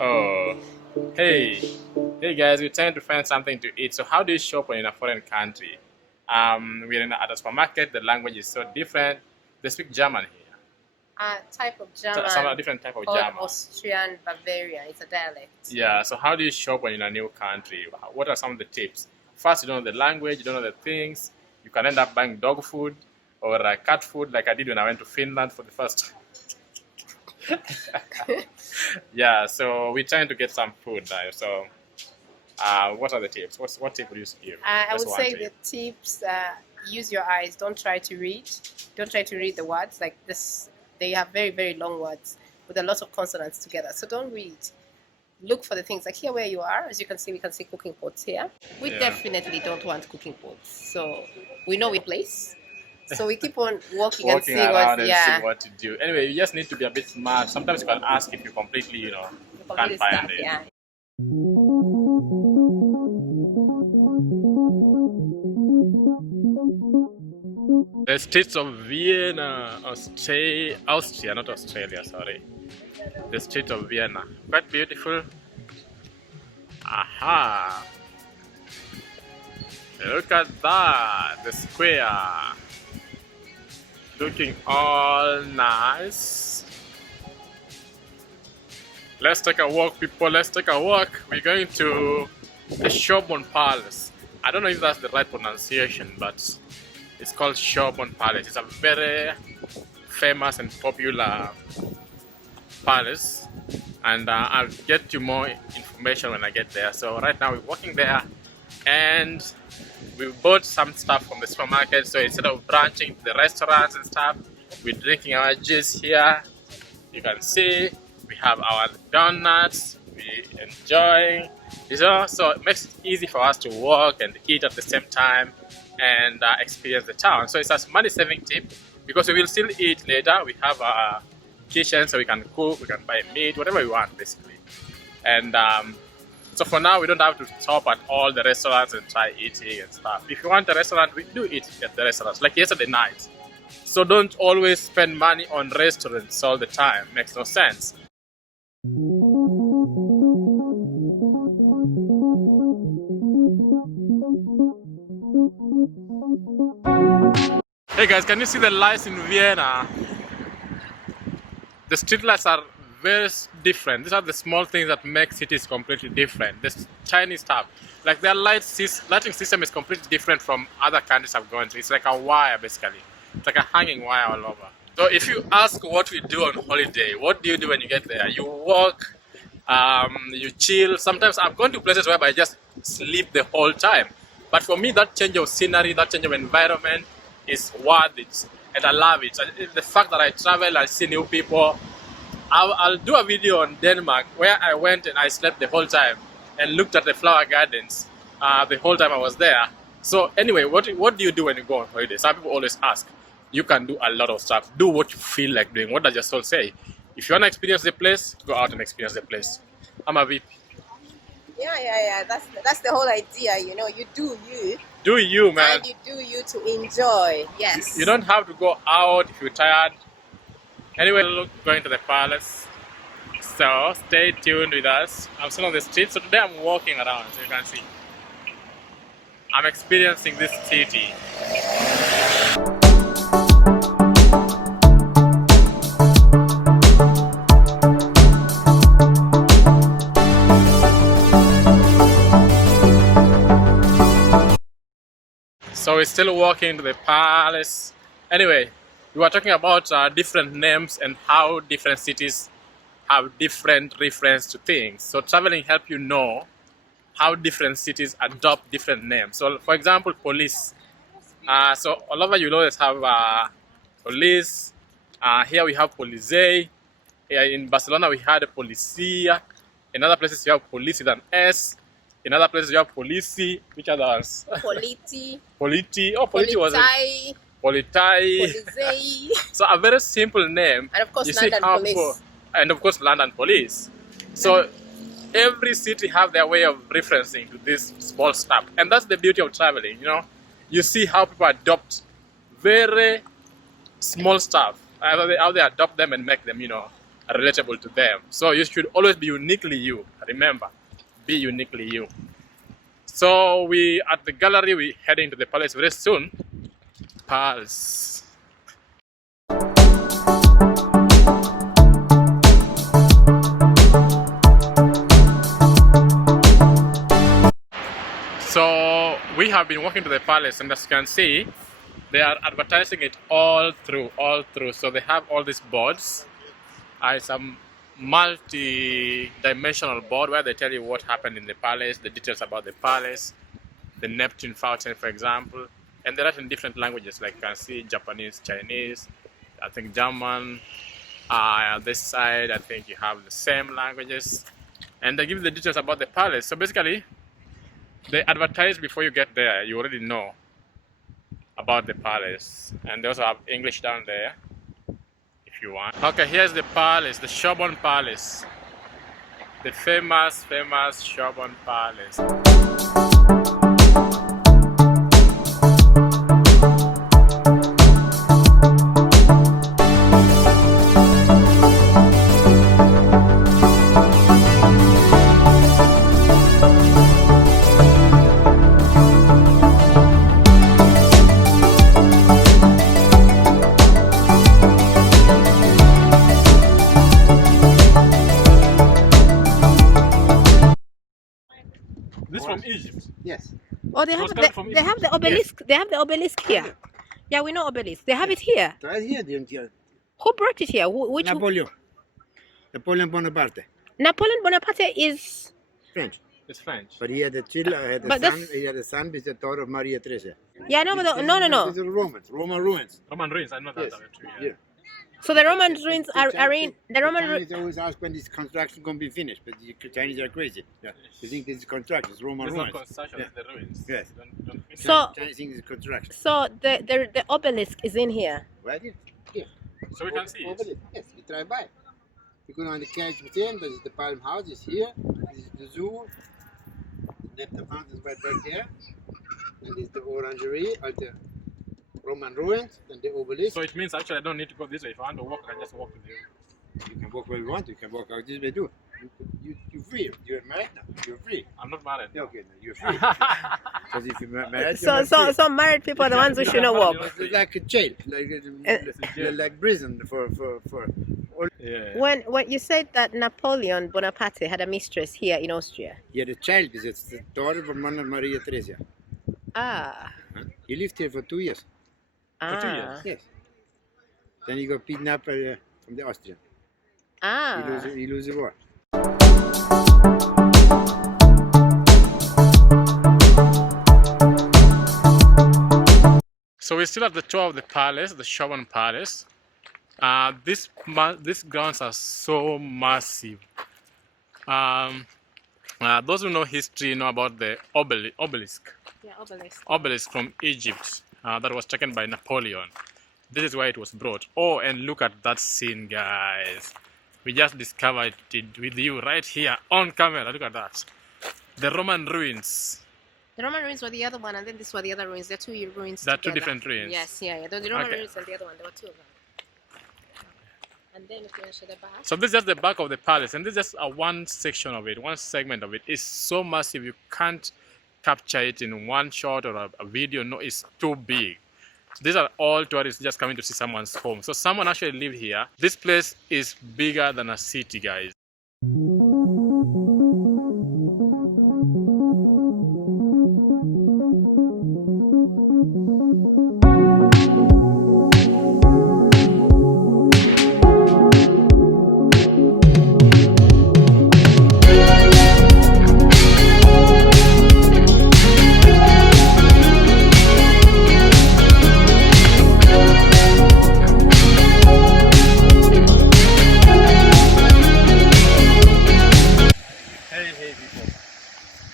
Oh, hey, hey guys, we're trying to find something to eat. So how do you shop when in a foreign country? We're at a supermarket. The language is so different. They speak German here. Type of German. Some different type of called German. Austrian Bavarian. It's a dialect. Yeah. So how do you shop when in a new country? What are some of the tips? First, you don't know the language. You don't know the things. You can end up buying dog food or cat food, like I did when I went to Finland for the first time. Yeah, so we're trying to get some food now. So, what are the tips? What tip would you give? I would say tip. the tips: use your eyes. Don't try to read. Don't try to read the words like this. They have very, very long words with a lot of consonants together. So don't read. Look for the things like here where you are. As you can see, we can see cooking pots here. We definitely don't want cooking pots. So we know we place. So we keep on walking and seeing around and seeing what to do. Anyway, you just need to be a bit smart. Sometimes you can ask if you completely, can't find it. Yeah. The streets of Vienna, Austria, not Australia, sorry. The streets of Vienna. Quite beautiful. Aha! Look at that! The square. Looking all nice. Let's take a walk, people. Let's take a walk. We're going to the Schonbrunn Palace. I don't know if that's the right pronunciation, but it's called Schonbrunn Palace. It's a very famous and popular palace, and I'll get you more information when I get there. So right now we're walking there, and we bought some stuff from the supermarket. So instead of branching to the restaurants and stuff, we're drinking our juice here. You can see we have our donuts. We enjoy, so it makes it easy for us to walk and eat at the same time and experience the town. So it's a money-saving tip because we will still eat later. We have a kitchen, so we can cook, we can buy meat, whatever we want, basically. And so for now, we don't have to stop at all the restaurants and try eating and stuff. If you want a restaurant, we do eat at the restaurants, like yesterday night. So don't always spend money on restaurants all the time. Makes no sense. Hey guys, can you see the lights in Vienna? The street lights are very different. These are the small things that make cities completely different. This Chinese stuff, like their lighting system is completely different from other countries I've gone to. It's like a wire, basically. It's like a hanging wire all over. So if you ask what we do on holiday, what do you do when you get there? You walk, you chill. Sometimes I've gone to places where I just sleep the whole time. But for me, that change of scenery, that change of environment is worth it. And I love it. And the fact that I travel, I see new people. I'll do a video on Denmark where I went and I slept the whole time and looked at the flower gardens the whole time I was there. So anyway, what do you do when you go on holiday? Some people always ask. You can do a lot of stuff. Do what you feel like doing. What does your soul say? If you want to experience the place, go out and experience the place. I'm a VIP. Yeah. That's the whole idea. You do you. Do you, man. And you do you to enjoy. Yes. You don't have to go out if you're tired. Anyway, look, going to the palace. So stay tuned with us. I'm still on the street. So today I'm walking around, so you can see. I'm experiencing this city. So we're still walking to the palace. Anyway, we were talking about different names and how different cities have different reference to things. So traveling helps you know how different cities adopt different names. So for example, police. So all over you always have police. Here we have Police. In Barcelona we had Policia. In other places you have police with an S. In other places you have polici. Which other ones? Politi. Politi. Oh, politi was it? Politai. Polizei. So a very simple name. And of course, You London how police. people, and of course London police. So every city have their way of referencing to this small stuff, and that's the beauty of traveling. You know, you see how people adopt very small stuff, how they adopt them and make them, you know, relatable to them. So you should always be uniquely you. Remember, be uniquely you. So we at the gallery, we heading to the palace very soon. Palace. So we have been walking to the palace, and as you can see, they are advertising it all through. So they have all these boards. It's a multi-dimensional board where they tell you what happened in the palace, the details about the palace, the Napoleon Fountain, for example, and they write in different languages, like you can see Japanese, Chinese, I think German. This side, I think you have the same languages, and they give you the details about the palace. So basically, they advertise before you get there. You already know about the palace, and they also have English down there if you want. Okay, here's the palace, the Schonbrunn Palace, the famous Schonbrunn Palace. This from Egypt. Yes. Oh, they It have was coming from they have the obelisk. They have the obelisk here. Yeah, we know obelisk. They have it here. Right here, didn't you? Who brought it here? Which Napoleon. Napoleon Bonaparte. Napoleon Bonaparte is. French. It's French. But he had a children, But he had a son with the daughter of Maria Theresa. Yeah, no, but no. These are Romans, Roman ruins. Roman ruins, I know that. Yes. Actually, Yeah. So the Roman ruins are in the Roman. Chinese always ask when this construction going to be finished, but the Chinese are crazy. Yeah. They think this is construction, it's Roman It's not ruins. construction, it's the ruins. Yes. Don't finish. So- Chinese think it's construction. So the obelisk is in here. Right here. Here. So we can see Over it. there. Yes, we drive by. You go on the carriage within, this is the Palm House, is here. This is the zoo. The fountain is right back there. And this is the orangery, or the Roman ruins, and the obelisk. So it means actually I don't need to go this way. If I want to walk, I can just walk to the. You can walk where you want, you can walk out this way too. You're free. You're married now. You're free. I'm not married. Yeah, okay, no, you're free. Because if you're married, you're So not free. so married people are the ones who should not walk. It's like a jail, like prison for all. Yeah. When you said that Napoleon Bonaparte had a mistress here in Austria. He had a child, it's the daughter of Maria Theresa. Ah. Huh? He lived here for 2 years. For 2 Ah. years? Yes. Then he got beaten up from the Austrians. Ah. He lose the war. So we're still at the tour of the palace, the Schonbrunn Palace. These grounds are so massive. Those who know history know about the obelisk. Yeah, obelisk. Obelisk from Egypt that was taken by Napoleon. This is why it was brought. Oh, and look at that scene, guys. We just discovered it with you right here on camera. Look at that. The Roman ruins. The Roman ruins were the other one, and then this were the other ruins. They're two ruins. They're two together. different ruins. Yes, yeah. The Roman Okay. ruins and the other one. There were two of them. And then if you want to show the back. So this is just the back of the palace, and this is just one section of it, one segment of it. It's so massive you can't capture it in one shot or a video. No, it's too big. These are all tourists just coming to see someone's home. So someone actually lived here. This place is bigger than a city, guys.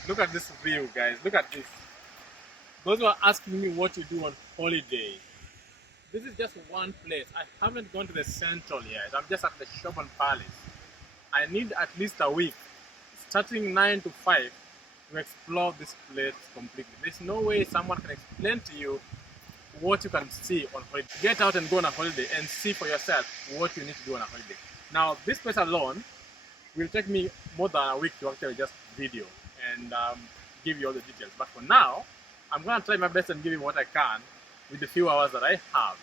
Look at this view, guys. Look at this. Those who are asking me what you do on holiday, this is just one place. I haven't gone to the central yet. I'm just at the Schonbrunn Palace. I need at least a week, starting 9 to 5, to explore this place completely. There's no way someone can explain to you what you can see on holiday. Get out and go on a holiday and see for yourself what you need to do on a holiday. Now, this place alone will take me more than a week to actually just video and give you all the details. But for now, I'm going to try my best and give you what I can with the few hours that I have.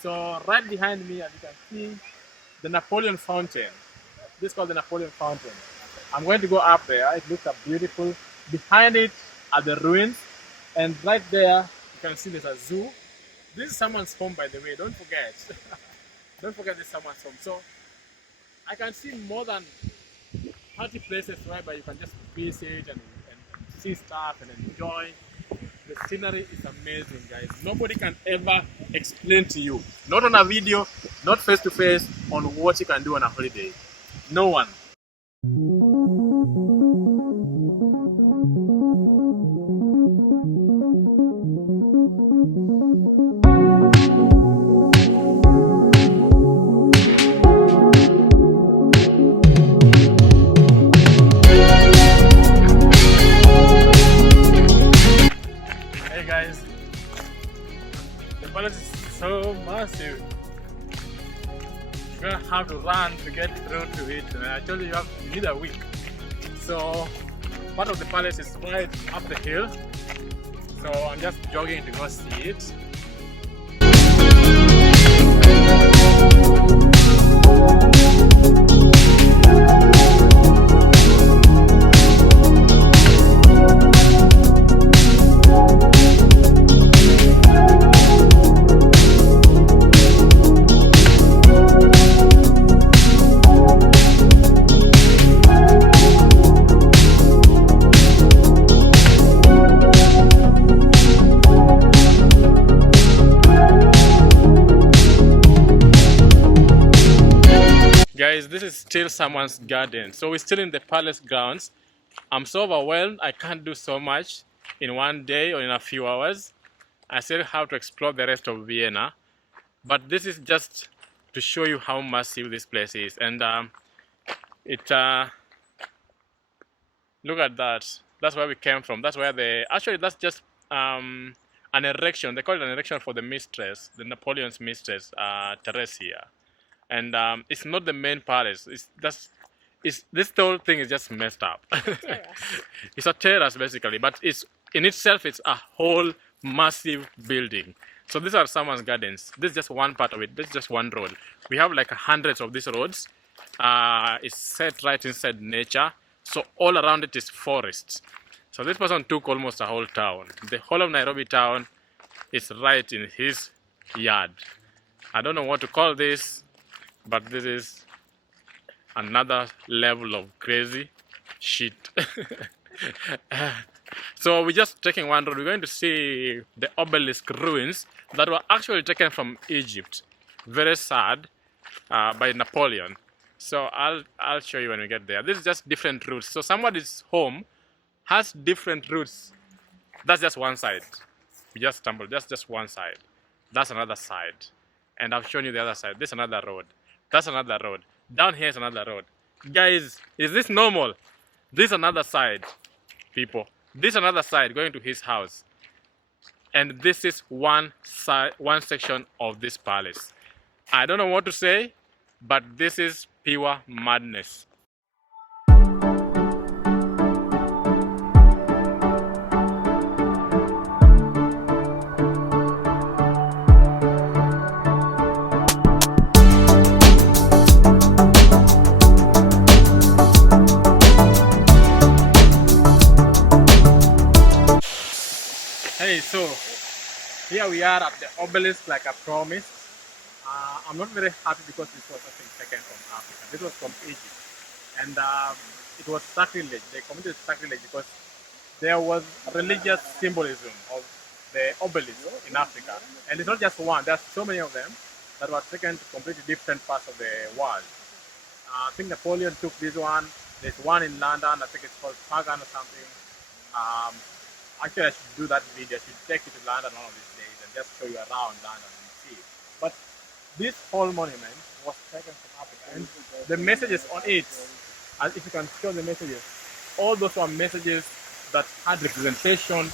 So right behind me, as you can see, the Napoleon Fountain. This is called the Napoleon Fountain. I'm going to go up there. It looks beautiful. Behind it are the ruins. And right there, you can see there's a zoo. This is someone's home, by the way. Don't forget. Don't forget this is someone's home. So I can see more than 30 places whereby you can just visit and see stuff and enjoy. The scenery is amazing, guys. Nobody can ever explain to you, not on a video, not face to face, on what you can do on a holiday. No one. The palace is so massive. You're gonna have to run to get through to it. And I told you you need a week. So part of the palace is right up the hill. So I'm just jogging to go see it. Guys, this is still someone's garden. So we're still in the palace grounds. I'm so overwhelmed, I can't do so much in one day or in a few hours. I still have to explore the rest of Vienna. But this is just to show you how massive this place is. And look at that. That's where we came from. That's where that's just an erection. They call it an erection for the mistress, the Napoleon's mistress, Teresia. And it's not the main palace. This whole thing is just messed up. It's a terrace basically, but in itself it's a whole massive building. So these are someone's gardens. This is just one part of it. This is just one road. We have like hundreds of these roads. It's set right inside nature. So all around it is forests. So this person took almost a whole town. The whole of Nairobi town is right in his yard. I don't know what to call this, but this is another level of crazy shit. So we're just taking one road. We're going to see the obelisk ruins that were actually taken from Egypt. Very sad, by Napoleon. So I'll show you when we get there. This is just different routes. So somebody's home has different routes. That's just one side. We just stumbled. That's just one side. That's another side. And I've shown you the other side. This is another road. That's another road. Down here is another road. Guys, is this normal? This is another side, people. This is another side going to his house. And this is one side, one section of this palace. I don't know what to say, but this is pure madness. so here we are at the obelisk, like I promised. I'm not very happy because this was, I think, taken from Africa. This was from Egypt, and it was sacrilege. They committed sacrilege because there was religious symbolism of the obelisk in Africa, and it's not just one. There's so many of them that were taken to completely different parts of the world. I think Napoleon took this one. There's one in London. I think it's called Pagan or something. Actually, I should do that video. I should take you to London one of these days and just show you around London and see it. But this whole monument was taken from Africa, and the messages on it, as if you can show the messages, all those were messages that had representation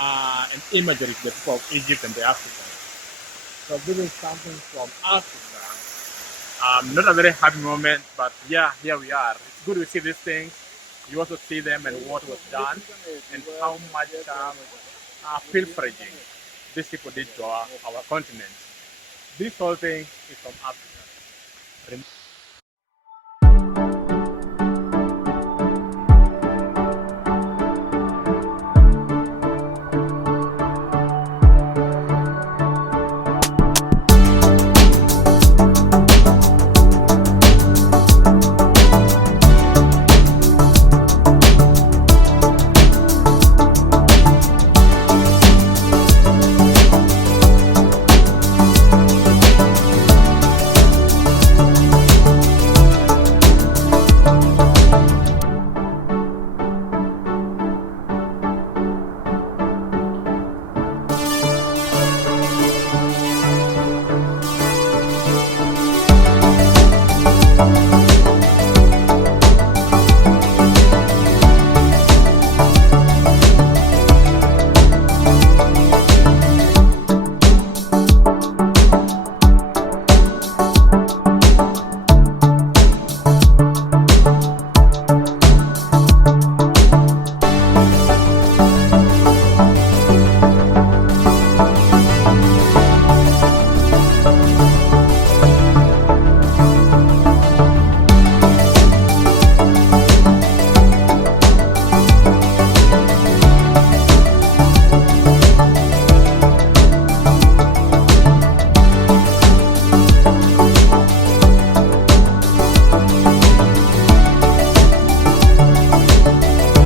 and imagery to the people of Egypt and the Africans. So this is something from Africa. Not a very happy moment, but yeah, here we are. It's good to see these things. You also see them and what was done and how much pilfering these people did to our continent. This whole thing is from Africa.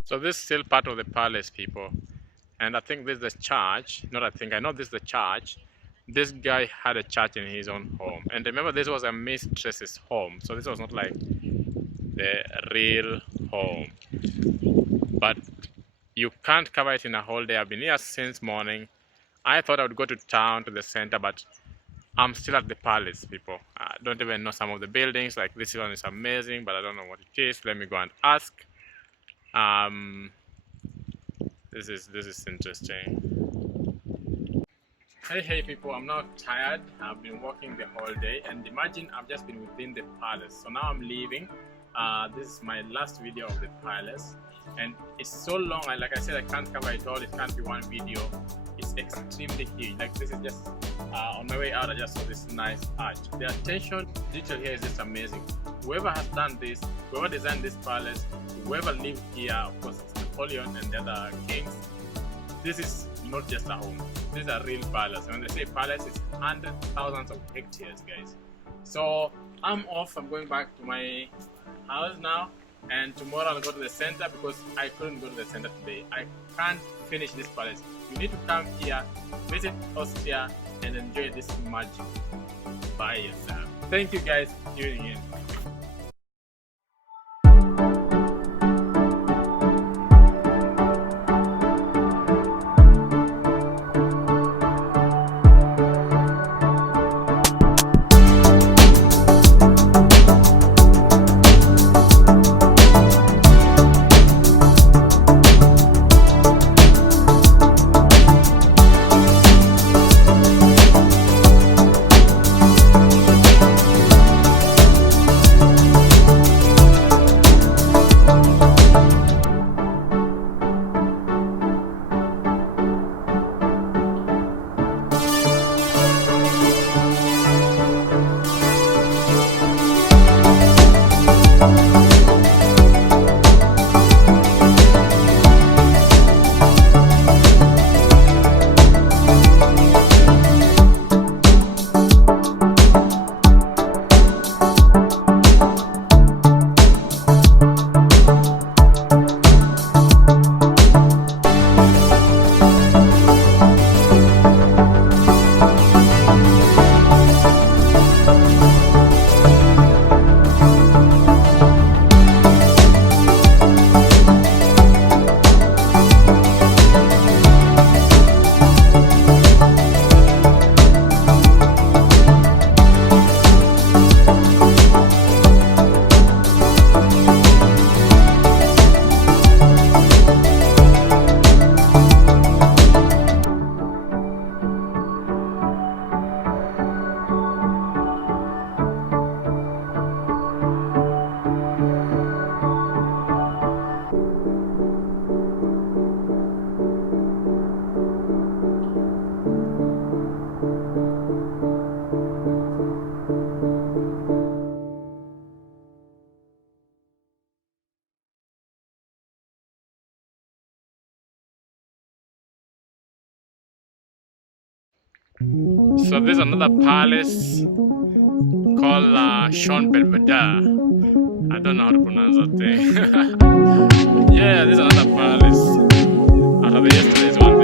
So this is still part of the palace, people, and I think this is the church. Not I think, I know this is the church. This guy had a church in his own home, and remember this was a mistress's home, so this was not like the real home. But you can't cover it in a whole day. I've been here since morning. I thought I would go to town, to the center, but I'm still at the palace, people. I don't even know some of the buildings. Like this one is amazing, but I don't know what it is. Let me go and ask. This is interesting. Hey people, I'm now tired. I've been walking the whole day, and imagine I've just been within the palace. So now I'm leaving. This is my last video of the palace, and it's so long. Like I said, I can't cover it all. It can't be one video. It's extremely huge. Like this is just on my way out, I just saw this nice arch. The attention detail here is just amazing. Whoever has done this, whoever designed this palace, whoever lived here, of course it's Napoleon and the other kings, this is not just a home. This is a real palace. And when they say palace, it's hundreds, thousands of hectares, guys. So I'm off. I'm going back to my house now, and tomorrow I'll go to the center because I couldn't go to the center today. I can't finish this palace. You need to come here, visit Austria, and enjoy this magic by yourself. Thank you guys for tuning in. So there's another palace called Schonbrunn Belvedere. I don't know how to pronounce that thing. Yeah, there's another palace. After the yesterday's one.